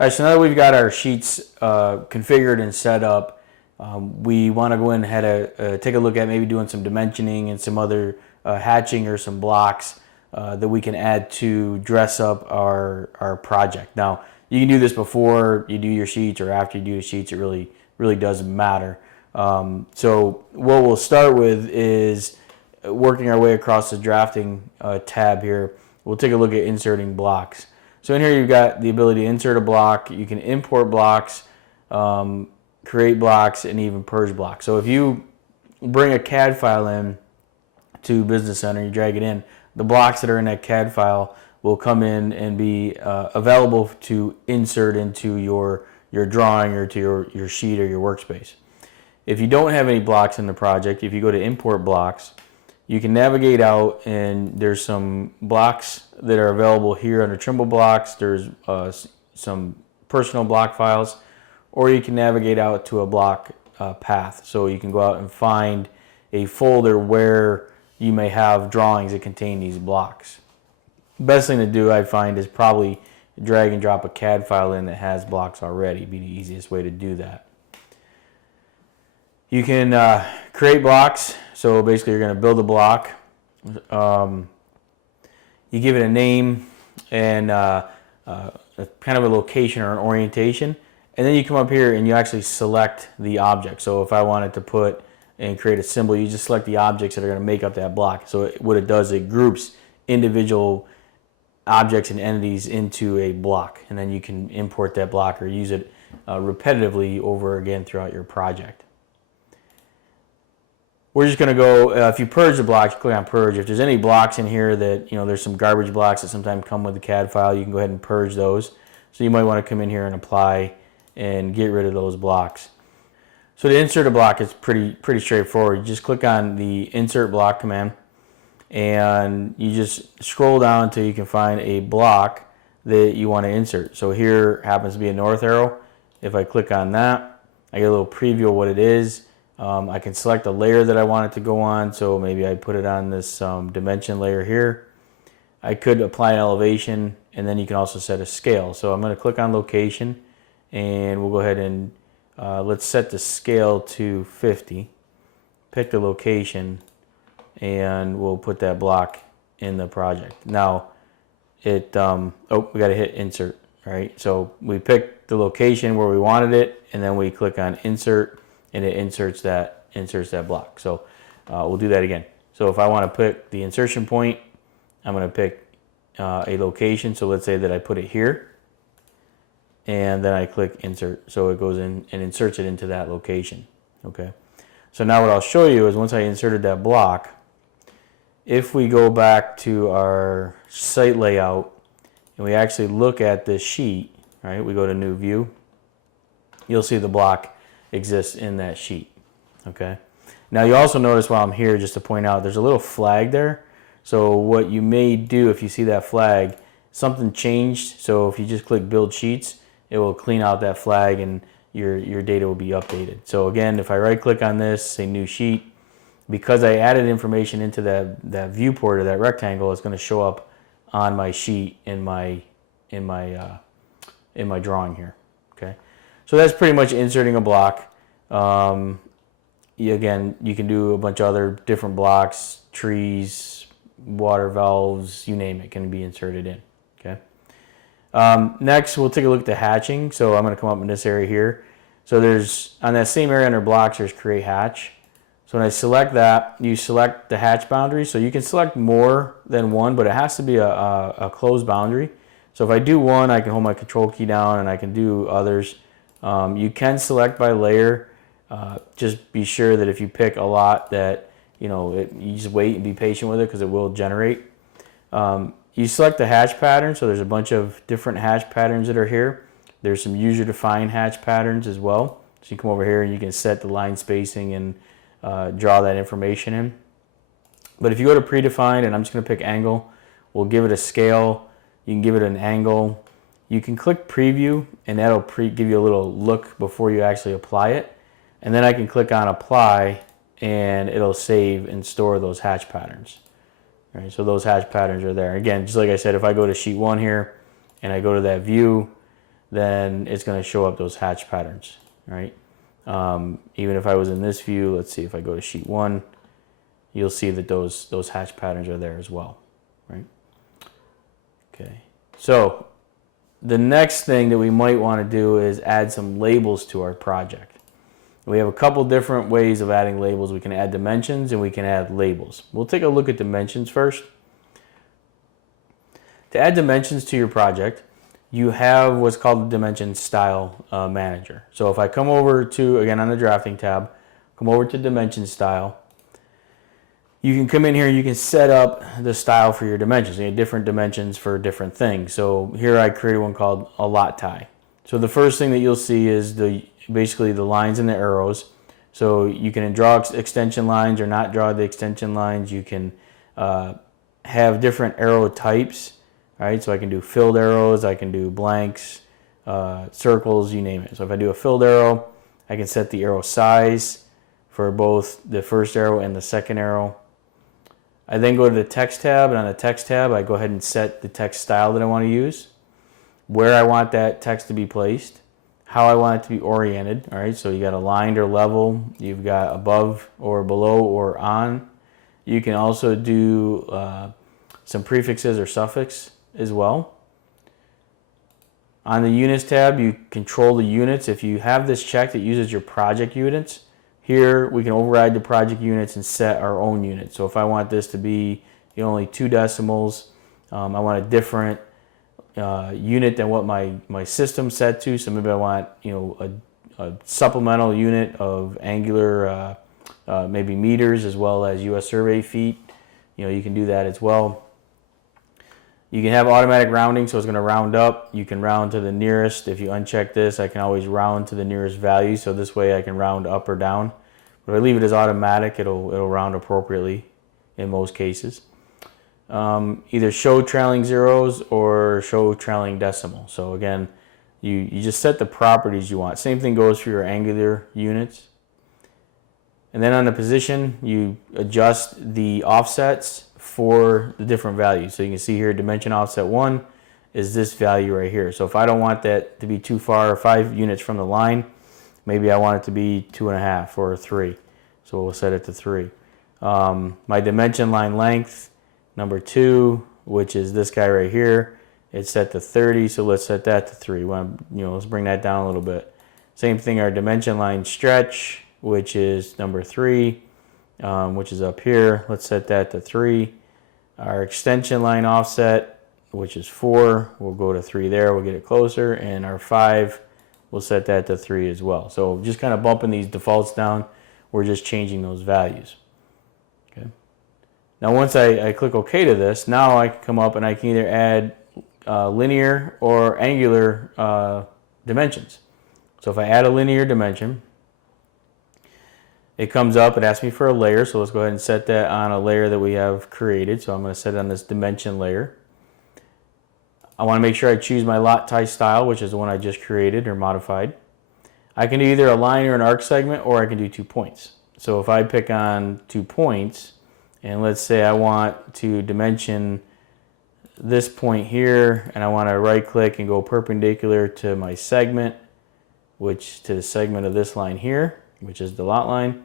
All right, so now that we've got our sheets configured and set up, we want to go in and take a look at maybe doing some dimensioning and some other hatching or some blocks that we can add to dress up our project. Now, you can do this before you do your sheets or after you do the sheets. It really doesn't matter. So what we'll start with is working our way across the drafting tab here. We'll take a look at inserting blocks. So in here you've got the ability to insert a block. You can import blocks, create blocks, and even purge blocks. So if you bring a CAD file in to Business Center, you drag it in, the blocks that are in that CAD file will come in and be available to insert into your drawing or to your sheet or your workspace. If you don't have any blocks in the project, if you go to import blocks, you can navigate out and there's some blocks that are available here under Trimble blocks. There's some personal block files, or you can navigate out to a block path. So you can go out and find a folder where you may have drawings that contain these blocks. Best thing to do, I find, is probably drag and drop a CAD file in that has blocks already. It'd be the easiest way to do that. You can create blocks. So basically you're going to build a block. You give it a name and kind of a location or an orientation. And then you come up here and you actually select the object. So if I wanted to put and create a symbol, you just select the objects that are going to make up that block. So what it does, it groups individual objects and entities into a block. And then you can import that block or use it repetitively over again throughout your project. We're just going to go, if you purge the blocks, click on purge. If there's any blocks in here that, there's some garbage blocks that sometimes come with the CAD file, you can go ahead and purge those. So you might want to come in here and apply and get rid of those blocks. So to insert a block, it's pretty straightforward. You just click on the insert block command and you just scroll down until you can find a block that you want to insert. So here happens to be a north arrow. If I click on that, I get a little preview of what it is. I can select a layer that I want it to go on, so maybe I put it on this dimension layer here. I could apply an elevation, and then you can also set a scale. So I'm going to click on location, and we'll go ahead and let's set the scale to 50. Pick the location, and we'll put that block in the project. Now, we got to hit insert. All right, so we picked the location where we wanted it, and then we click on insert. And it inserts that block. So we'll do that again. So if I want to pick the insertion point, I'm going to pick a location. So let's say that I put it here, and then I click insert. So it goes in and inserts it into that location. Okay. So now what I'll show you is once I inserted that block, if we go back to our site layout and we actually look at this sheet, right? We go to new view, you'll see the block exists in that sheet. Okay. Now you also notice while I'm here, just to point out, there's a little flag there. So what you may do if you see that flag, something changed. So if you just click build sheets, it will clean out that flag and your data will be updated. So again, if I right click on this, say new sheet, because I added information into that viewport or that rectangle, it's going to show up on my sheet in my drawing here. Okay. So that's pretty much inserting a block. Again, you can do a bunch of other different blocks, trees, water valves, you name it, can be inserted in. Okay. Next, we'll take a look at the hatching. So I'm going to come up in this area here. So there's, on that same area under blocks, there's create hatch. So when I select that, you select the hatch boundary. So you can select more than one, but it has to be a closed boundary. So if I do one, I can hold my control key down and I can do others. You can select by layer. Just be sure that if you pick a lot that, you just wait and be patient with it because it will generate. You select the hatch pattern. So there's a bunch of different hatch patterns that are here. There's some user-defined hatch patterns as well. So you come over here and you can set the line spacing and draw that information in. But if you go to predefined, and I'm just going to pick angle, we'll give it a scale. You can give it an angle. You can click preview and that'll give you a little look before you actually apply it. And then I can click on apply and it'll save and store those hatch patterns. All right, so those hatch patterns are there. Again, just like I said, if I go to sheet 1 here and I go to that view, then it's going to show up those hatch patterns, right? Even if I was in this view, let's see if I go to sheet 1, you'll see that those hatch patterns are there as well, right? Okay, so the next thing that we might want to do is add some labels to our project. We have a couple different ways of adding labels. We can add dimensions and we can add labels. We'll take a look at dimensions first. To add dimensions to your project, you have what's called the dimension style manager. So if I come over to, again on the drafting tab, come over to dimension style, you can come in here and you can set up the style for your dimensions. You have different dimensions for different things. So here I created one called a lot tie. So the first thing that you'll see is basically the lines and the arrows. So you can draw extension lines or not draw the extension lines. You can have different arrow types. Right, so I can do filled arrows, I can do blanks, circles, you name it. So if I do a filled arrow, I can set the arrow size for both the first arrow and the second arrow. I then go to the text tab, and on the text tab, I go ahead and set the text style that I want to use, where I want that text to be placed, how I want it to be oriented. All right, so you got aligned or level, you've got above or below or on. You can also do some prefixes or suffix as well. On the units tab, you control the units. If you have this checked, it uses your project units. Here we can override the project units and set our own units. So if I want this to be only 2 decimals, I want a different unit than what my system set to. So maybe I want a supplemental unit of angular, maybe meters as well as U.S. survey feet. You can do that as well. You can have automatic rounding, so it's going to round up. You can round to the nearest. If you uncheck this, I can always round to the nearest value, so this way I can round up or down. But if I leave it as automatic, it'll round appropriately in most cases. Either show trailing zeros or show trailing decimal. So again, you just set the properties you want. Same thing goes for your angular units. And then on the position, you adjust the offsets for the different values. So you can see here, dimension offset 1 is this value right here. So if I don't want that to be too far, 5 units from the line, maybe I want it to be 2.5 or 3. So we'll set it to 3. My dimension line length, number 2, which is this guy right here, it's set to 30. So let's set that to 3. Let's bring that down a little bit. Same thing, our dimension line stretch, which is number 3, which is up here. Let's set that to 3. Our extension line offset, which is 4, we'll go to 3 there, we'll get it closer. And our 5, we'll set that to 3 as well. So just kind of bumping these defaults down, we're just changing those values. Okay. Now once I click OK to this, now I can come up and I can either add linear or angular dimensions. So if I add a linear dimension, it comes up, it asks me for a layer, so let's go ahead and set that on a layer that we have created. So I'm going to set it on this dimension layer. I want to make sure I choose my lot tie style, which is the one I just created or modified. I can do either a line or an arc segment, or I can do 2 points. So if I pick on 2 points, and let's say I want to dimension this point here, and I want to right click and go perpendicular to my segment, which to the segment of this line here, which is the lot line.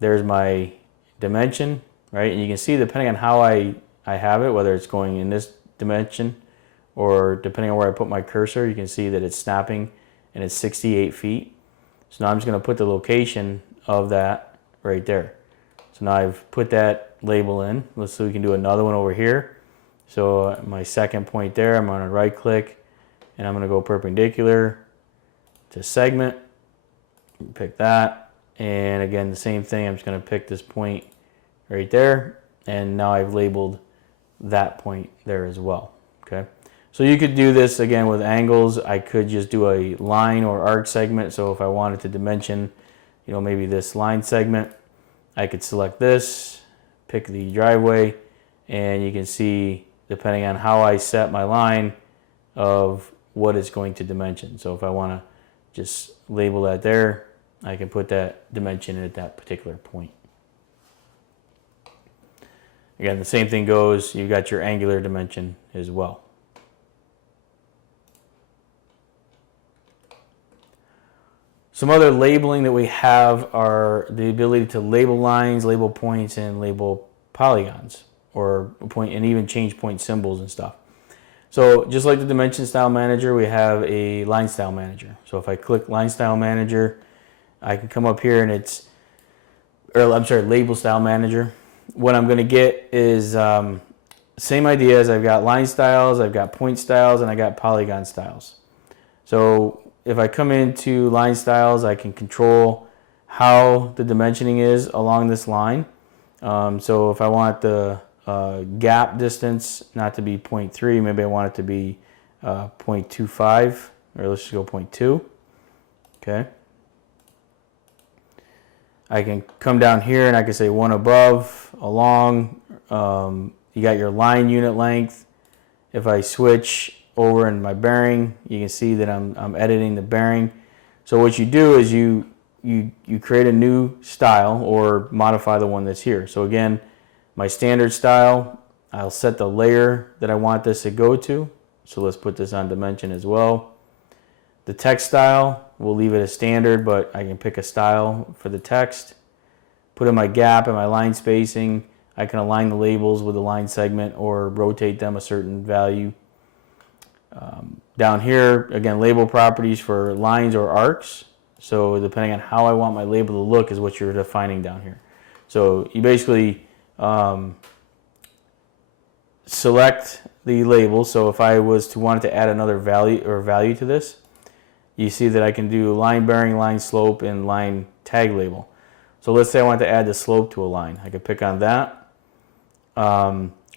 There's my dimension, right? And you can see depending on how I have it, whether it's going in this dimension or depending on where I put my cursor, you can see that it's snapping and it's 68 feet. So now I'm just going to put the location of that right there. So now I've put that label in. Let's see, we can do another one over here. So my second point there, I'm going to right click and I'm going to go perpendicular to segment. Pick that. And again, the same thing, I'm just going to pick this point right there, and now I've labeled that point there as well. Okay, so you could do this again with angles. I could just do a line or arc segment. So if I wanted to dimension, maybe this line segment, I could select this, pick the driveway, and you can see depending on how I set my line of what it's going to dimension. So if I want to just label that there, I can put that dimension at that particular point. Again, the same thing goes, you've got your angular dimension as well. Some other labeling that we have are the ability to label lines, label points, and label polygons, or point, and even change point symbols and stuff. So just like the dimension style manager, we have a line style manager. So if I click line style manager, I can come up here and it's, or I'm sorry, label style manager. What I'm going to get is same idea as I've got line styles, I've got point styles, and I got polygon styles. So if I come into line styles, I can control how the dimensioning is along this line. So if I want the gap distance not to be 0.3, maybe I want it to be 0.25, or let's just go 0.2. Okay. I can come down here and I can say one above, along. You got your line unit length. If I switch over in my bearing, you can see that I'm editing the bearing. So what you do is you create a new style or modify the one that's here. So again, my standard style, I'll set the layer that I want this to go to. So let's put this on dimension as well. The text style, we'll leave it as standard, but I can pick a style for the text. Put in my gap and my line spacing. I can align the labels with the line segment or rotate them a certain value. Down here, again, label properties for lines or arcs. So depending on how I want my label to look is what you're defining down here. So you basically select the label. So if I was to want to add another value to this, you see that I can do line bearing, line slope, and line tag label. So let's say I want to add the slope to a line. I could pick on that.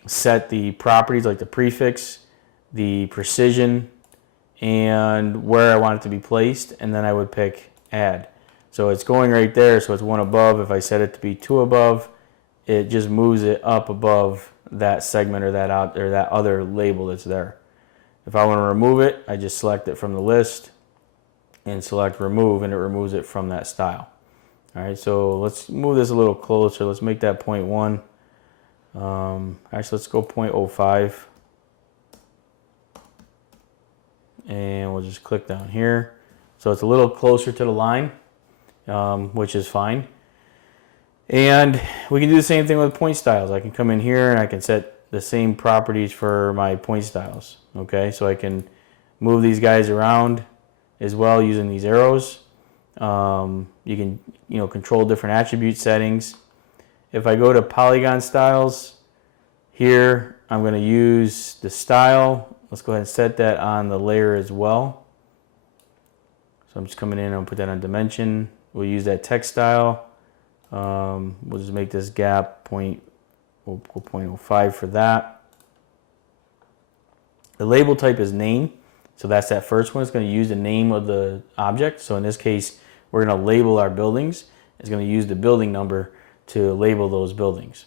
Set the properties like the prefix, the precision, and where I want it to be placed, and then I would pick add. So it's going right there, so it's one above. If I set it to be two above, it just moves it up above that segment or that other label that's there. If I want to remove it, I just select it from the list and select remove, and it removes it from that style. All right, so let's move this a little closer. Let's make that 0.1. Actually, let's go 0.05. And we'll just click down here. So it's a little closer to the line, which is fine. And we can do the same thing with point styles. I can come in here and I can set the same properties for my point styles. Okay, so I can move these guys around as well using these arrows. You can control different attribute settings. If I go to polygon styles, here I'm going to use the style. Let's go ahead and set that on the layer as well. So I'm just coming in and put that on dimension. We'll use that text style. We'll just make this gap 0.05 for that. The label type is name. So that's that first one. It's going to use the name of the object. So in this case, we're going to label our buildings. It's going to use the building number to label those buildings.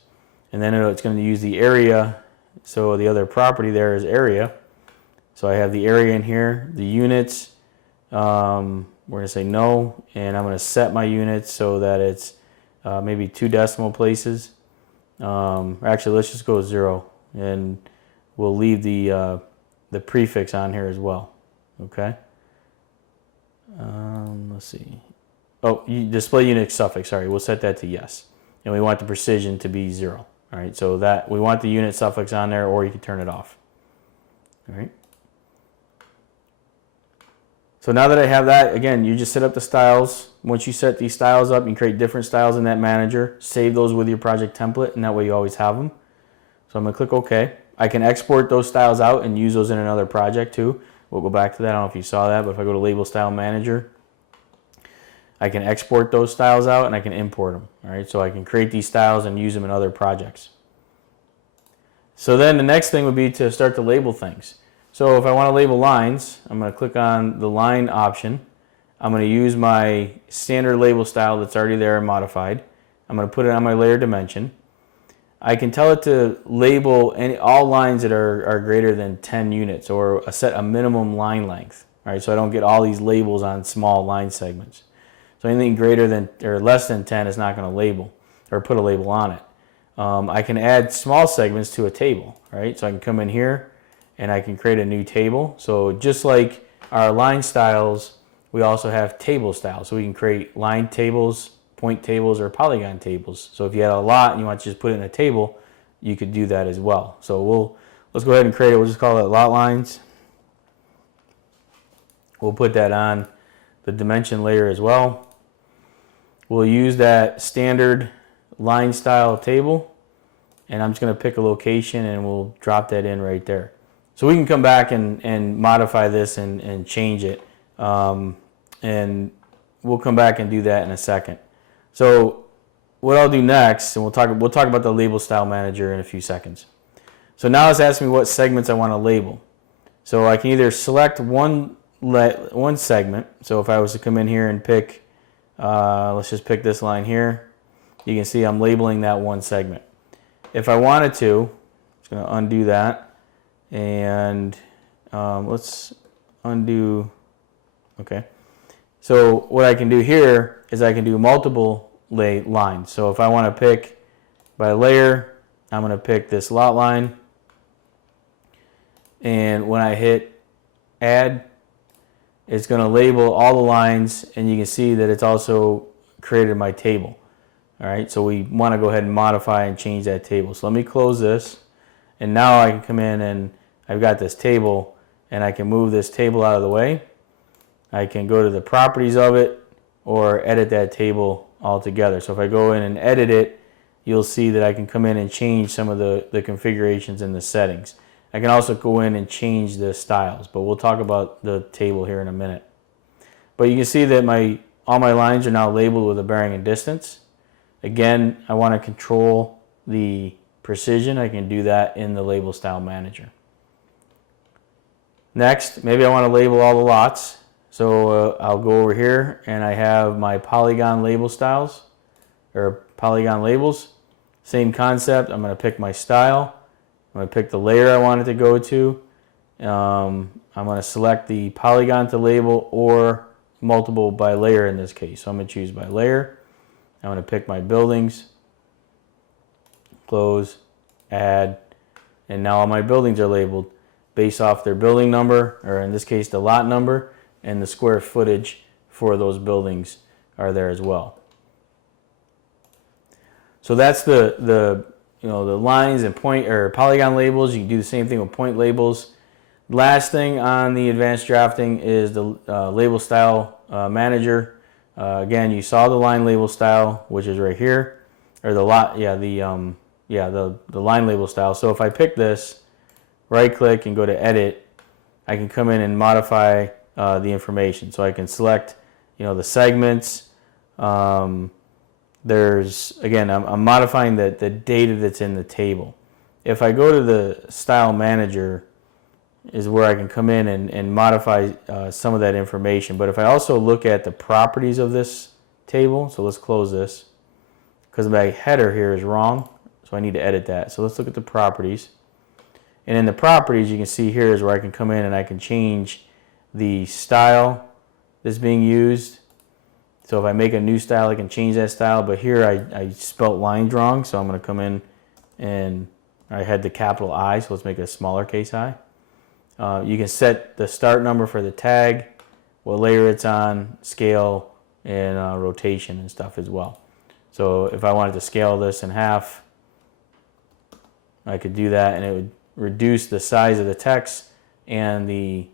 And then it's going to use the area. So the other property there is area. So I have the area in here, the units. We're going to say no, and I'm going to set my units so that it's maybe 2 decimal places. Actually, let's just go 0, and we'll leave the prefix on here as well. Okay. Let's see. Oh, display unit suffix. Sorry, we'll set that to yes, and we want the precision to be 0. All right, so that we want the unit suffix on there, or you can turn it off. All right. So now that I have that, again, you just set up the styles. Once you set these styles up, you can create different styles in that manager. Save those with your project template, and that way you always have them. So I'm going to click OK. I can export those styles out and use those in another project too. We'll go back to that. I don't know if you saw that, but if I go to Label Style Manager, I can export those styles out and I can import them. All right, so I can create these styles and use them in other projects. So then the next thing would be to start to label things. So if I want to label lines, I'm going to click on the line option. I'm going to use my standard label style that's already there and modified. I'm going to put it on my layer dimension. I can tell it to label all lines that are greater than 10 units, or set a minimum line length. All right, so I don't get all these labels on small line segments. So anything greater than or less than 10 is not going to label or put a label on it. I can add small segments to a table. Right, so I can come in here and I can create a new table. So just like our line styles we also have table style. So we can create line tables, point tables, or polygon tables. So if you had a lot and you want to just put it in a table, you could do that as well. So let's go ahead and create it. We'll just call it lot lines. We'll put that on the dimension layer as well. We'll use that standard line style table, and I'm just going to pick a location and we'll drop that in right there. So we can come back and modify this and change it, and we'll come back and do that in a second. So what I'll do next, and we'll talk about the label style manager in a few seconds. So now it's asking me what segments I want to label. So I can either select one segment. So if I was to come in here and pick, let's just pick this line here, you can see I'm labeling that one segment. If I wanted to, I'm just going to undo that, and let's undo. Okay. So what I can do here is I can do multiple lines. So if I want to pick by layer, I'm going to pick this lot line, and when I hit add, it's going to label all the lines, and you can see that it's also created my table. All right, so we want to go ahead and modify and change that table. So let me close this, and now I can come in and I've got this table, and I can move this table out of the way. I can go to the properties of it or edit that table altogether. So if I go in and edit it, you'll see that I can come in and change some of the configurations and the settings. I can also go in and change the styles, but we'll talk about the table here in a minute. But you can see that all my lines are now labeled with a bearing and distance. Again, I want to control the precision. I can do that in the label style manager. Next, maybe I want to label all the lots. So I'll go over here and I have my polygon label styles, or polygon labels. Same concept. I'm going to pick my style. I'm going to pick the layer I want it to go to. I'm going to select the polygon to label or multiple by layer in this case. So I'm going to choose by layer. I'm going to pick my buildings, close, add, and now all my buildings are labeled based off their building number, or in this case the lot number, and the square footage for those buildings are there as well. So that's the lines and point or polygon labels. You can do the same thing with point labels. Last thing on the advanced drafting is the label style manager. Again, you saw the line label style, which is right here, or the line label style. So if I pick this, right click and go to edit, I can come in and modify the information. So I can select, the segments. I'm modifying the data that's in the table. If I go to the style manager, is where I can come in and modify some of that information. But if I also look at the properties of this table, so let's close this, because my header here is wrong, so I need to edit that. So let's look at the properties. And in the properties, you can see here is where I can come in and I can change the style that's being used. So if I make a new style, I can change that style. But here I spelt lines wrong, so I'm going to come in and I had the capital I, so let's make it a smaller case I. You can set the start number for the tag, what layer it's on, scale, and rotation and stuff as well. So if I wanted to scale this in half, I could do that, and it would reduce the size of the text and the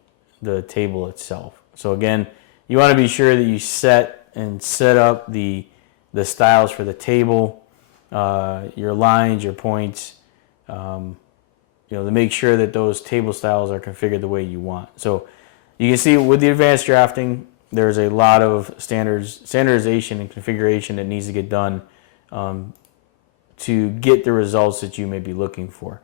table itself. So again, you want to be sure that you set up the styles for the table, your lines, your points, to make sure that those table styles are configured the way you want. So you can see with the advanced drafting, there's a lot of standardization and configuration that needs to get done to get the results that you may be looking for.